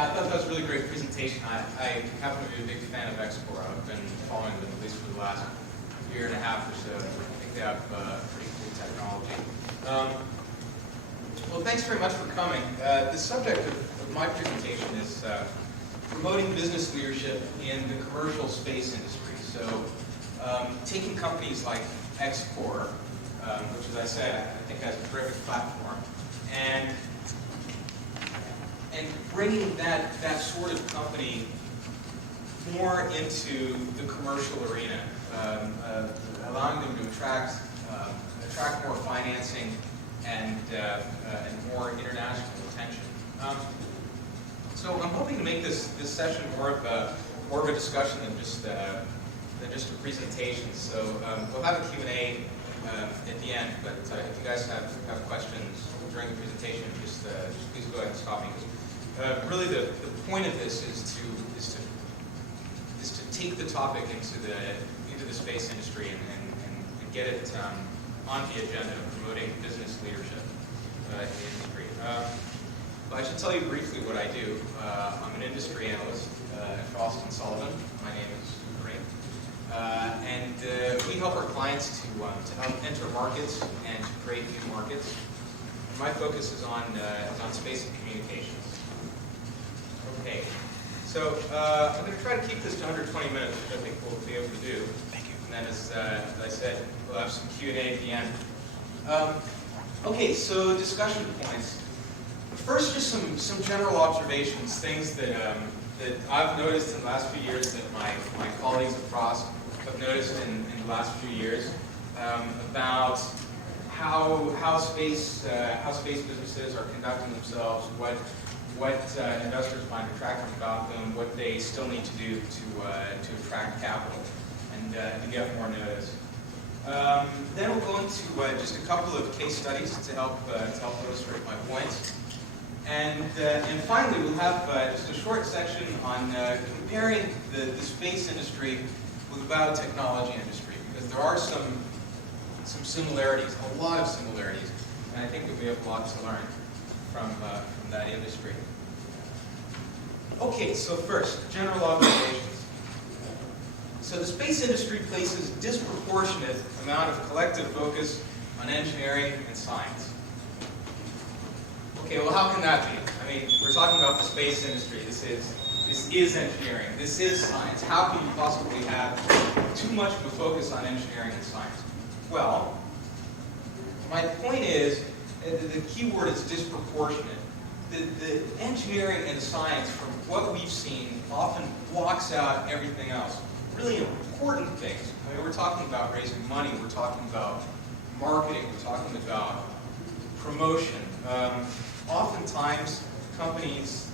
Yeah, I thought that was a really great presentation. I happen to be a big fan of Explorer. I've been following them at least for the last year and a half or so. I think they have pretty cool technology. Well, thanks very much for coming. The subject of my presentation is promoting business leadership in the commercial space industry. So, taking companies like Explorer, which, as I said, I think has a terrific platform, and bringing that sort of company more into the commercial arena, allowing them to attract more financing and more international attention. So I'm hoping to make this session more of a discussion than just a presentation. So we'll have a Q&A at the end, but if you guys have questions during the presentation, just please go ahead and stop me. Really, the point of this is to take the topic into the space industry and get it on the agenda of promoting business leadership in the industry. Well, I should tell you briefly what I do. I'm an industry analyst at Frost & Sullivan. My name is Karim, and we help our clients to enter markets and to create new markets. My focus is on space and communications. Okay, so I'm going to try to keep this to under 20 minutes, which I think we'll be able to do. Thank you. And then, as I said, we'll have some Q&A at the end. Okay, so discussion points. First, just some general observations, things that I've noticed in the last few years, that my colleagues at Frost have noticed in the last few years about how space businesses are conducting themselves, what investors find attractive about them, what they still need to do to attract capital and to get more notice. Then we'll go into just a couple of case studies to help illustrate my points. And finally, we'll have just a short section on comparing the space industry with the biotechnology industry, because there are some similarities, a lot of similarities, and I think that we have a lot to learn from that industry. Okay, so first, general observations. So the space industry places disproportionate amount of collective focus on engineering and science. Okay, well, how can that be? I mean, we're talking about the space industry. This is engineering. This is science. How can you possibly have too much of a focus on engineering and science? Well, my point is, the key word is disproportionate. The engineering and science, from what we've seen, often blocks out everything else. Really important things. I mean, we're talking about raising money. We're talking about marketing. We're talking about promotion. Oftentimes, companies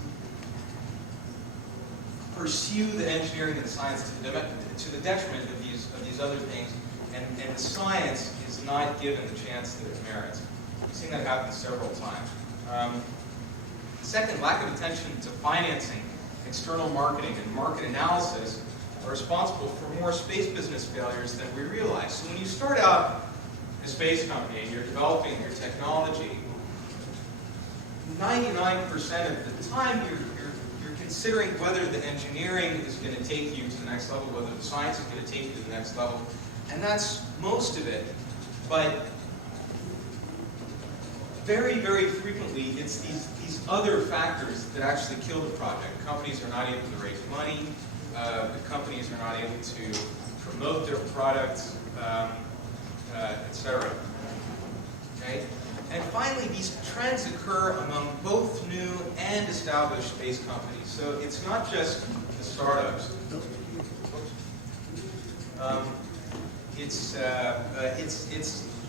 pursue the engineering and science to the detriment of these other things, and the science is not given the chance that it merits. We've seen that happen several times. Second, lack of attention to financing, external marketing, and market analysis are responsible for more space business failures than we realize. So when you start out a space company and you're developing your technology, 99% of the time you're considering whether the engineering is going to take you to the next level, whether the science is going to take you to the next level, and that's most of it. But very, very frequently, it's these other factors that actually kill the project. Companies are not able to raise money. The companies are not able to promote their products, etc. Okay? And finally, these trends occur among both new and established space companies. So it's not just the startups.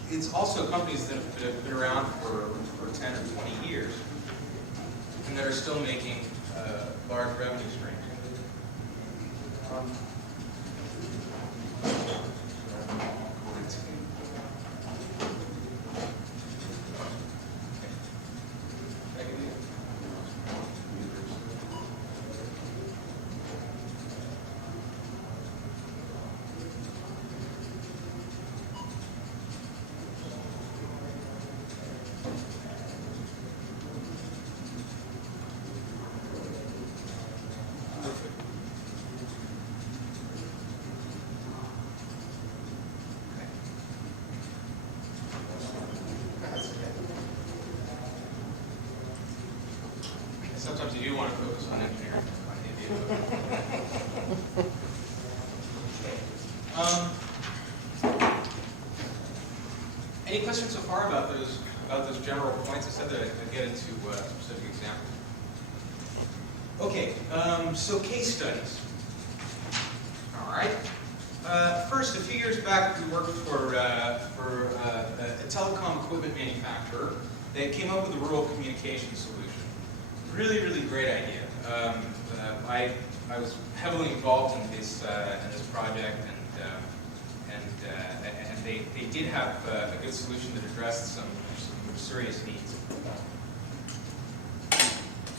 It's also companies that have been around for 10 or 20 years and that are still making large revenue streams. do want to focus on engineering. Any questions so far about those general points? I said that I'd get into specific examples. Okay, so case studies. All right. First, a few years back, we worked for a telecom equipment manufacturer that came up with a rural communication solution. Really, really great idea. I was heavily involved in this project, and they did have a good solution that addressed some serious needs.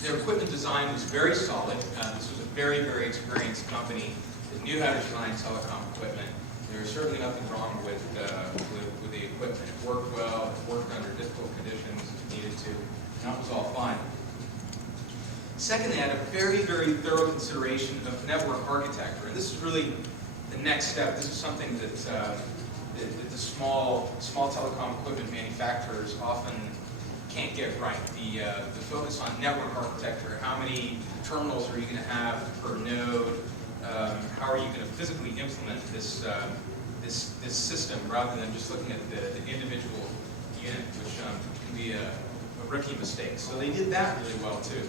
Their equipment design was very solid. This was a very, very experienced company that knew how to design telecom equipment. There was certainly nothing wrong with the equipment. It worked well, it worked under difficult conditions as it needed to, and that was all fine. Second, they had a very, very thorough consideration of network architecture. And this is really the next step. This is something that the small telecom equipment manufacturers often can't get right. The focus on network architecture, how many terminals are you going to have per node, how are you going to physically implement this system rather than just looking at the individual unit, which can be a rookie mistake. So they did that really well too.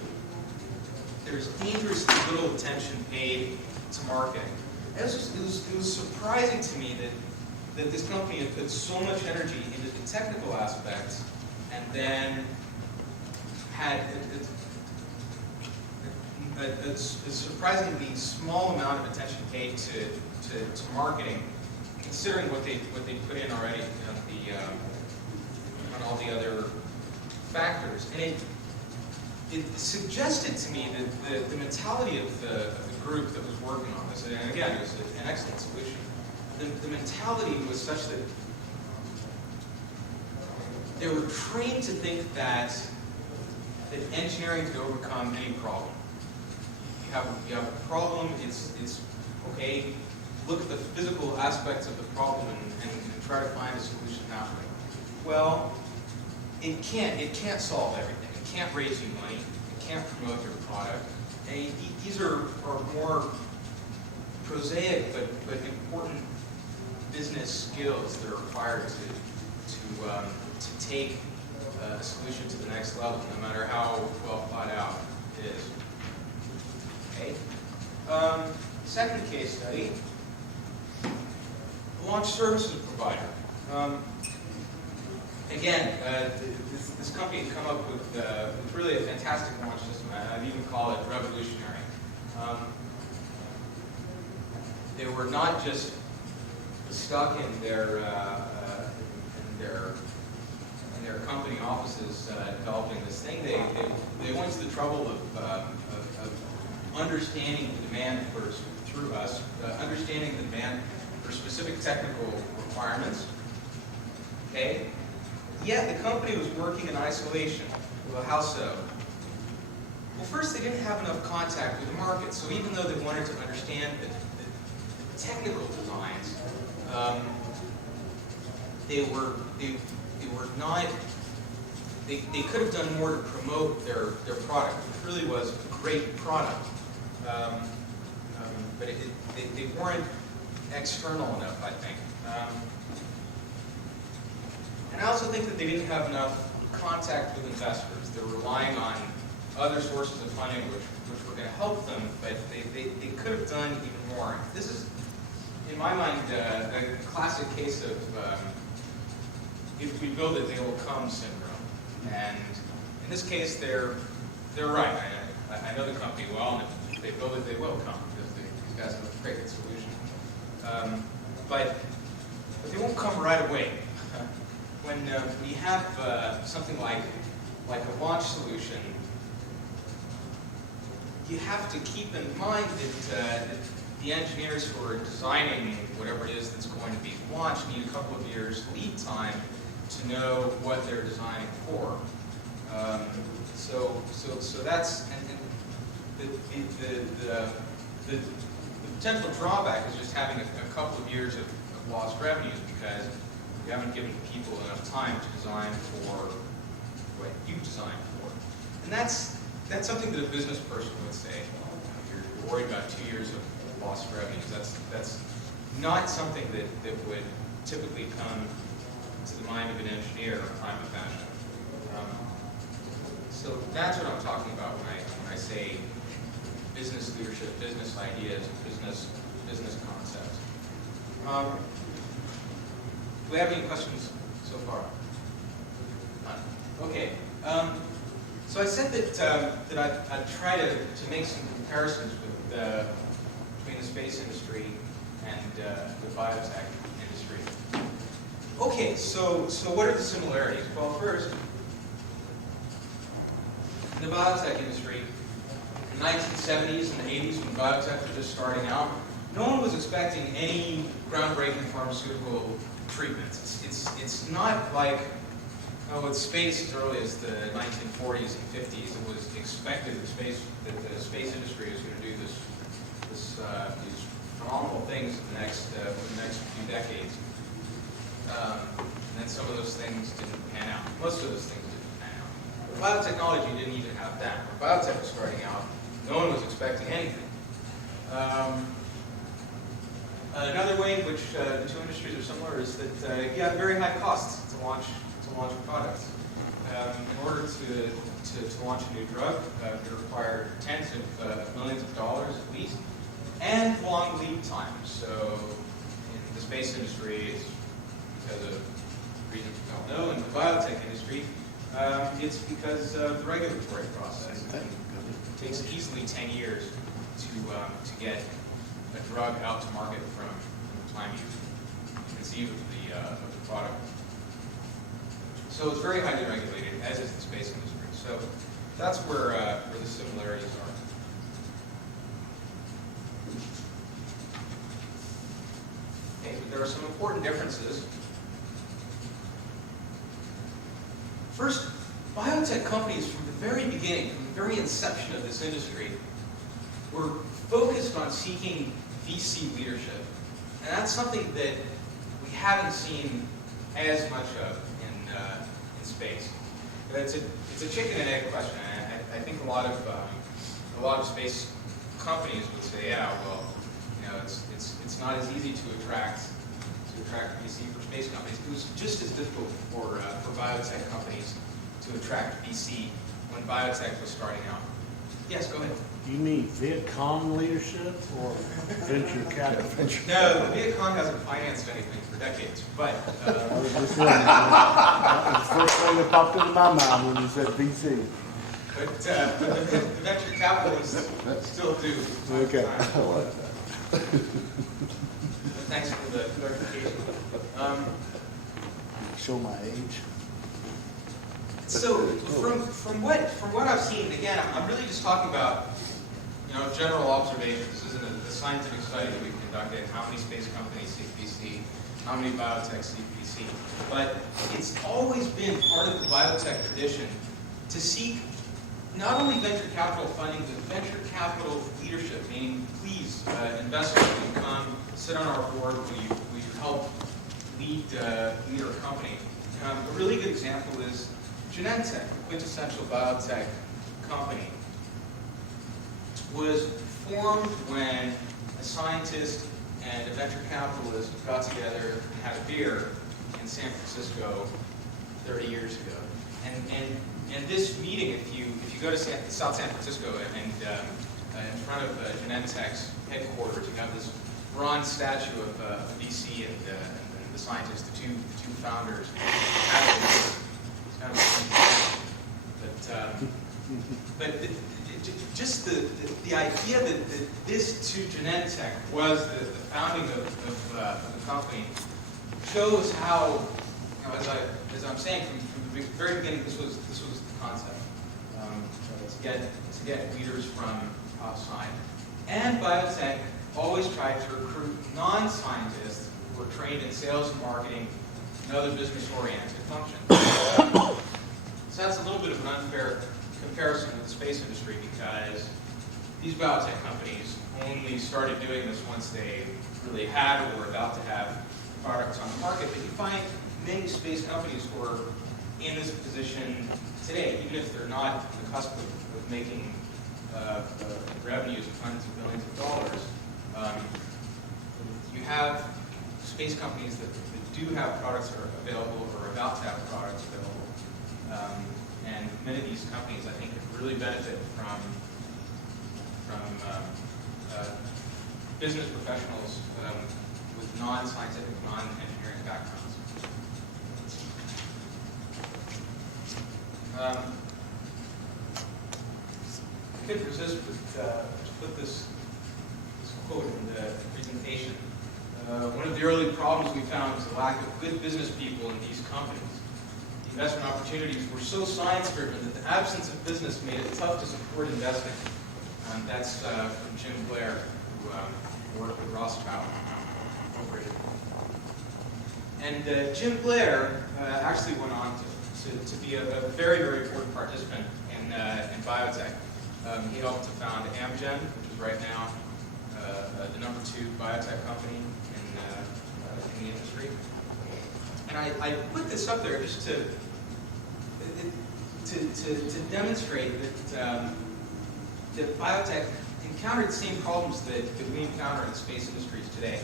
There's dangerously little attention paid to marketing. It was surprising to me that this company had put so much energy into the technical aspects and then had a surprisingly small amount of attention paid to marketing, considering what they put in already on all the other factors. And it suggested to me that the mentality of the group that was working on this, and again, it was an excellent solution, the mentality was such that they were trained to think that engineering could overcome any problem. You have a problem, it's okay, look at the physical aspects of the problem and try to find a solution that way. Well, it can't solve everything. It can't raise you money. It can't promote your product. And these are more prosaic but important business skills that are required to take a solution to the next level, no matter how well thought out it is. Okay. Second case study: launch services provider. Again, this company had come up with really a fantastic launch system. I'd even call it revolutionary. They were not just stuck in their company offices developing this thing. They went to the trouble of understanding the demand through us, understanding the demand for specific technical requirements. Okay. Yet the company was working in isolation. Well, how so? Well, first, they didn't have enough contact with the market. So even though they wanted to understand the technical designs, they could have done more to promote their product, which really was a great product. But they weren't external enough, I think. And I also think that they didn't have enough contact with investors. They were relying on other sources of funding which were going to help them, but they could have done even more. This is, in my mind, a classic case of if we build it, they will come syndrome. And in this case, they're right. I know the company well, and if they build it, they will come, because these guys have a great solution. But they won't come right away. When you have something like a launch solution, you have to keep in mind that the engineers who are designing whatever it is that's going to be launched need a couple of years lead time to know what they're designing for. So that's the potential drawback is just having a couple of years of lost revenues, because you haven't given people enough time to design for what you designed for. And that's that's something that a business person would say. You're worried about 2 years of lost revenues. That's not something that would typically come to the mind of an engineer in a prima fashion. So that's what I'm talking about when I say business leadership, business ideas, business concepts. Do we have any questions so far? None. Okay. So I said that I'd try to make some comparisons with between the space industry and the biotech industry. Okay, so what are the similarities? Well, first, in the biotech industry, in the 1970s and the 80s, when biotech was just starting out, no one was expecting any groundbreaking pharmaceutical treatments. It's not like, with space as early as the 1940s and 50s, it was expected that the space industry was going to do these phenomenal things in the next few decades. And then some of those things didn't pan out. Most of those things didn't pan out. Biotechnology didn't even have that. When biotech was starting out, no one was expecting anything. Another way in which the two industries are similar is that you have very high costs to launch products. In order to launch a new drug, you require tens of millions of dollars at least, and long lead times. So in the space industry, it's because of reasons we don't know. In the biotech industry, it's because of the regulatory process. It takes easily 10 years to get a drug out to market from the time you conceive of the product. So it's very highly regulated, as is the space industry. So that's where the similarities are. Okay, but there are some important differences. First, biotech companies from the very beginning, from the very inception of this industry, were focused on seeking VC leadership. And that's something that we haven't seen as much of in space. It's a chicken and egg question. I think a lot of space companies would say, yeah, well, it's not as easy to attract VC for space companies. It was just as difficult for biotech companies to attract VC when biotech was starting out. Yes, go ahead. Do you mean Viet Cong leadership or venture capital? No, the Viet Cong hasn't financed anything for decades, but... I was just wondering. That was the first thing that popped into my mind when you said VC. But the venture capitalists still do. Okay. Thanks for the clarification. Show my age. So from what I've seen, again, I'm really just talking about general observations. This isn't a scientific study that we've conducted. How many space companies seek VC? How many biotech seek VC? But it's always been part of the biotech tradition to seek not only venture capital funding, but venture capital leadership. Meaning, please, investors, will you come sit on our board? Will you help lead our company? A really good example is Genentech, the quintessential biotech company, was formed when a scientist and a venture capitalist got together and had a beer in San Francisco 30 years ago. And this meeting, if you go to South San Francisco and in front of Genentech's headquarters, you have this bronze statue of the VC and the scientist, the two founders. But just the idea that this to Genentech was the founding of the company shows how, as I'm saying from the very beginning, this was the concept to get leaders from outside. And biotech always tried to recruit non-scientists who were trained in sales and marketing and other business-oriented functions. So that's a little bit of an unfair comparison with the space industry because these biotech companies only started doing this once they really had or were about to have products on the market. But you find many space companies who are in this position today, even if they're not on the cusp of making revenues of hundreds of millions of dollars. You have space companies that do have products that are available or are about to have products available. And many of these companies, I think, could really benefit from business professionals with non-scientific, non-engineering backgrounds. I couldn't resist but to put this quote in the presentation. One of the early problems we found was the lack of good business people in these companies. The investment opportunities were so science-driven that the absence of business made it tough to support investing. That's from Jim Blair, who worked with Rothschild Incorporated. And Jim Blair actually went on to be a very, very important participant in biotech. He helped to found Amgen, which is right now the #2 biotech company in the industry. And I put this up there just to demonstrate that biotech encountered the same problems that we encounter in the space industries today.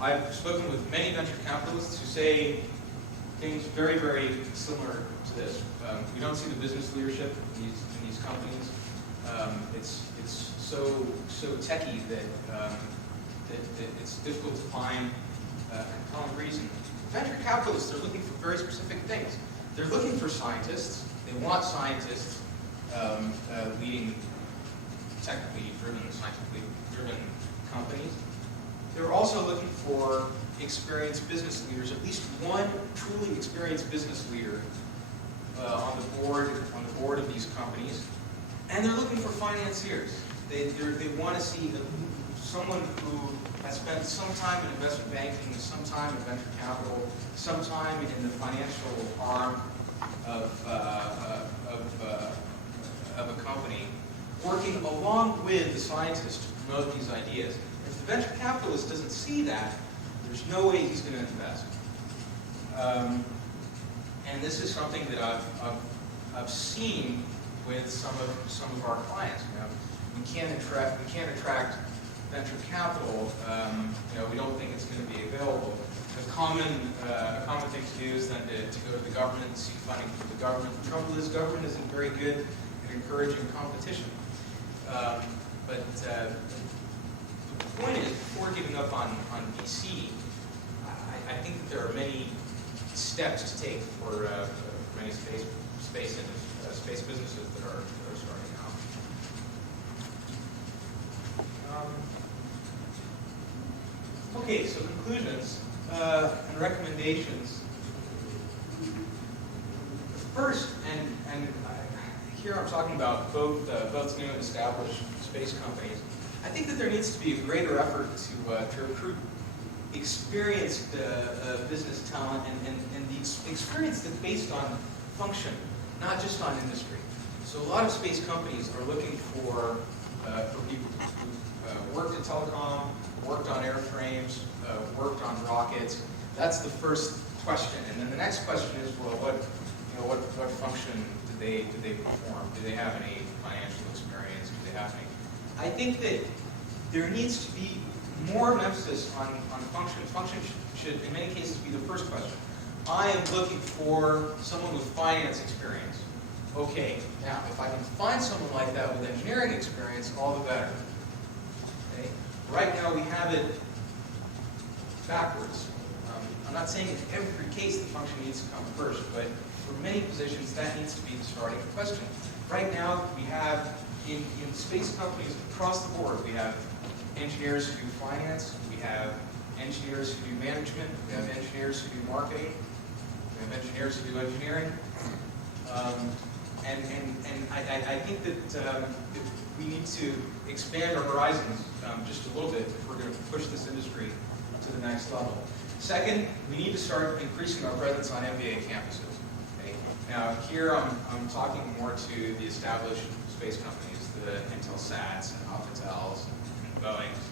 I've spoken with many venture capitalists who say things very, very similar to this. We don't see the business leadership in these companies. It's so techy that it's difficult to find a compelling reason. Venture capitalists are looking for very specific things. They're looking for scientists. They want scientists leading technically driven, scientifically driven companies. They're also looking for experienced business leaders, at least one truly experienced business leader on the board of these companies. And they're looking for financiers. They want to see someone who has spent some time in investment banking, some time in venture capital, some time in the financial arm of a company, working along with the scientists to promote these ideas. If the venture capitalist doesn't see that, there's no way he's going to invest. And this is something that I've seen with some of our clients. You know, we can't attract venture capital. We don't think it's going to be available. A common thing to do is then to go to the government and seek funding from the government. The trouble is, government isn't very good at encouraging competition. But the point is, before giving up on VC, I think that there are many steps to take for many space businesses that are starting out. Okay, so conclusions and recommendations. First, and here I'm talking about both new and established space companies. I think that there needs to be a greater effort to recruit experienced business talent and the experience that's based on function, not just on industry. So a lot of space companies are looking for people who worked in telecom, worked on airframes, worked on rockets. That's the first question, and then the next question is, well, what function do they perform? Do they have any financial experience? Do they have any? I think that there needs to be more emphasis on function. Function should, in many cases, be the first question. I am looking for someone with finance experience. Okay, now, if I can find someone like that with engineering experience, all the better. Okay? Right now, we have it backwards. I'm not saying in every case the function needs to come first, but for many positions, that needs to be the starting question. Right now, we have, in space companies across the board, we have engineers who do finance, we have engineers who do management, we have engineers who do marketing, we have engineers who do engineering. And I think that we need to expand our horizons just a little bit if we're going to push this industry to the next level. Second, we need to start increasing our presence on MBA campuses. Okay? Now, here I'm talking more to the established space companies, the Intelsats and Alcatels and Boeings.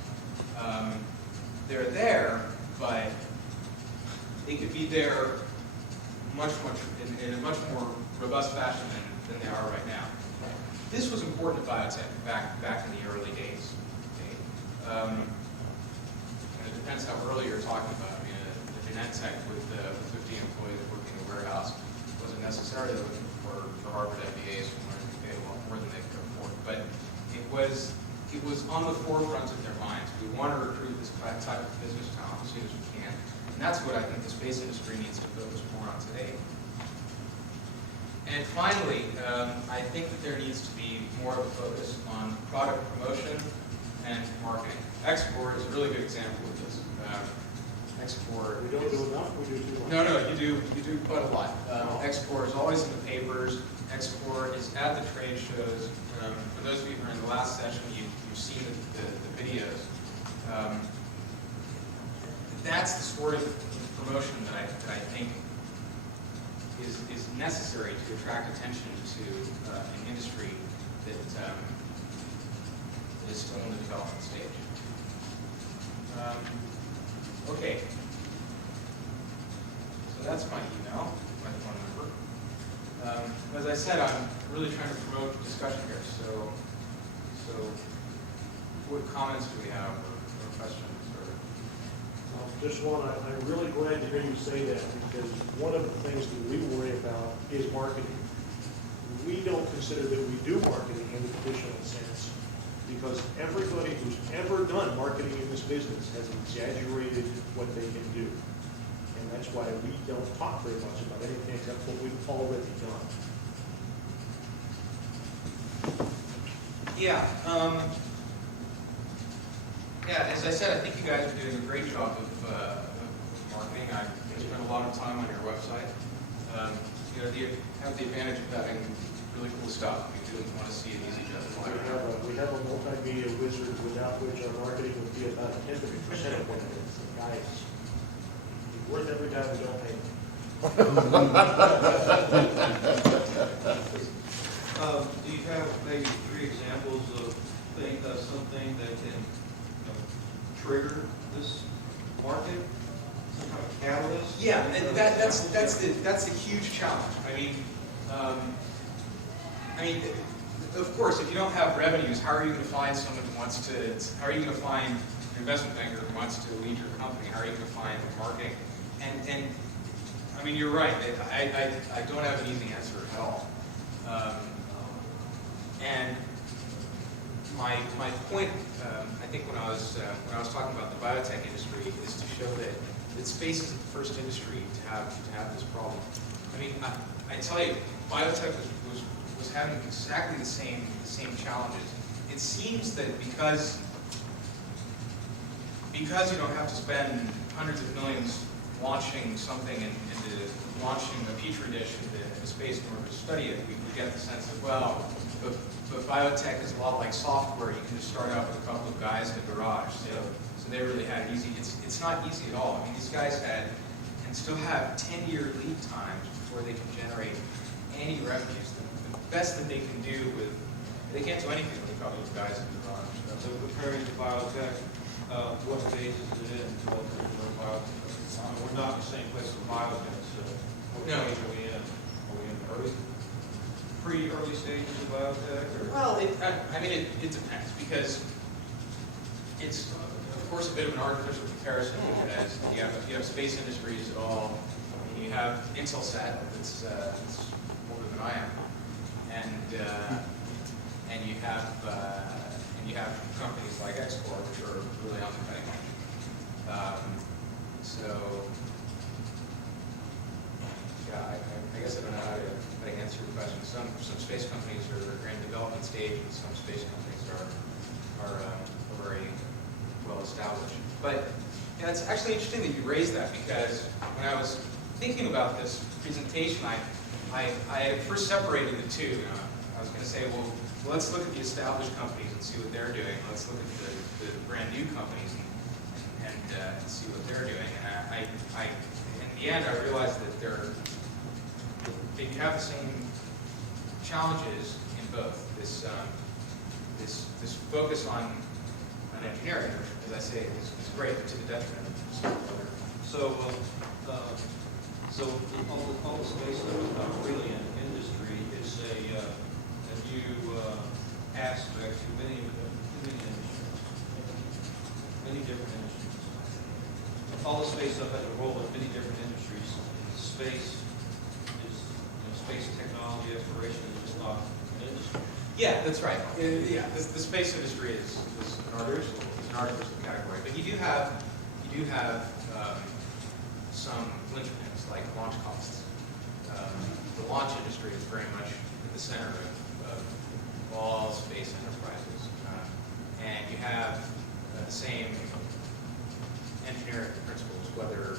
They're there, but they could be there in a much more robust fashion than they are right now. This was important to biotech back in the early days. Okay? And it depends how early you're talking about. I mean, a Genentech with 50 employees working in a warehouse wasn't necessarily looking for Harvard MBAs who wanted to pay a lot more than they could afford. But it was on the forefront of their minds. We want to recruit this type of business talent as soon as we can. And that's what I think the space industry needs to focus more on today. And finally, I think that there needs to be more of a focus on product promotion and marketing. Export is a really good example of this. Export. We don't do enough, we do too much. No, you do quite a lot. Export is always in the papers. Export is at the trade shows. For those of you who were in the last session, you've seen the videos. That's the sort of promotion that I think is necessary to attract attention to an industry that is still in the development stage. Okay. So that's my email, my phone number. As I said, I'm really trying to promote discussion here. So what comments do we have or questions? Just one, I'm really glad to hear you say that, because one of the things that we worry about is marketing. We don't consider that we do marketing in the traditional sense, because everybody who's ever done marketing in this business has exaggerated what they can do. And that's why we don't talk very much about anything except what we've already done. Yeah. Yeah, as I said, I think you guys are doing a great job of marketing. I spent a lot of time on your website. You have the advantage of having really cool stuff. If you want to see an easy just flyer. We have a multimedia wizard without which our marketing would be about 10% of what it is. Guys, it's worth every dime we don't pay. Do you have maybe 3 examples of something that can trigger this market? Some kind of catalyst? Yeah, and that's the huge challenge. I mean, of course, if you don't have revenues, how are you going to find someone who wants to? How are you going to find an investment banker who wants to lead your company? How are you going to find marketing? And I mean, you're right. I don't have an easy answer at all. And my point, I think when I was talking about the biotech industry, is to show that space is the first industry to have this problem. I mean, I tell you, biotech was having exactly the same challenges. It seems that because you don't have to spend hundreds of millions launching something into launching a petri dish into space in order to study it, we get the sense that, well, but biotech is a lot like software. You can just start out with a couple of guys in a garage. So they really had it easy. It's not easy at all. I mean, these guys had and still have 10-year lead times before they can generate any revenues. The best that they can do they can't do anything with a couple of guys in the garage. So comparing to biotech, what stage is it in relative to biotech? We're not in the same place with biotech, so what stage are we in? Are we in early? Pre-early stages of biotech? Or? Well, it depends, because it's, of course, a bit of an artificial comparison, because you have space industries at all. I mean, you have Intelsat, that's older than I am, and you have companies like Export, which are really on the cutting edge. So, yeah, I guess I don't know how to answer your question. Some space companies are in development stage, and some space companies are very well established. But yeah, it's actually interesting that you raised that, because when I was thinking about this presentation, I had first separated the two. I was going to say, well, let's look at the established companies and see what they're doing. Let's look at the brand new companies and see what they're doing. And in the end, I realized that they have the same challenges in both. This focus on engineering, as I say, is great, but to the detriment of some other. So all the space that is not really an industry, it's a few aspects to many industries, many different industries. All the space stuff has a role in many different industries. Space is, space technology exploration is just not an industry. Yeah, that's right. Yeah, the space industry is an artificial category, but you do have some linchpins like launch costs. The launch industry is very much at the center of all space enterprises, and you have the same engineering principles, whether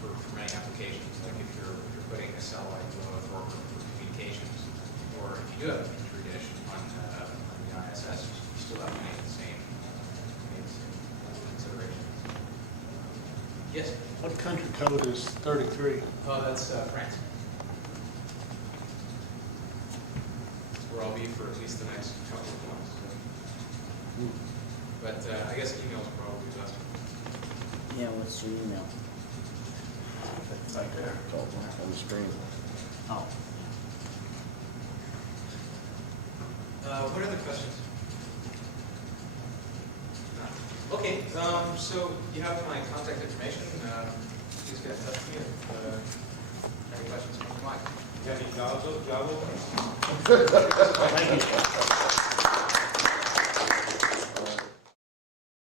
for many applications, like if you're putting a satellite low Earth orbit for communications, or if you do have a petri dish on the ISS, you still have to make the same considerations. Yes? What country code is 33? Oh, that's France. That's where I'll be for at least the next couple of months. But I guess email is probably best. Yeah, what's your email? It's right there, on the screen. Oh. What other questions? No. Okay, so you have my contact information. Please get in touch with me if any questions come to mind. You have any job openings? Thank you.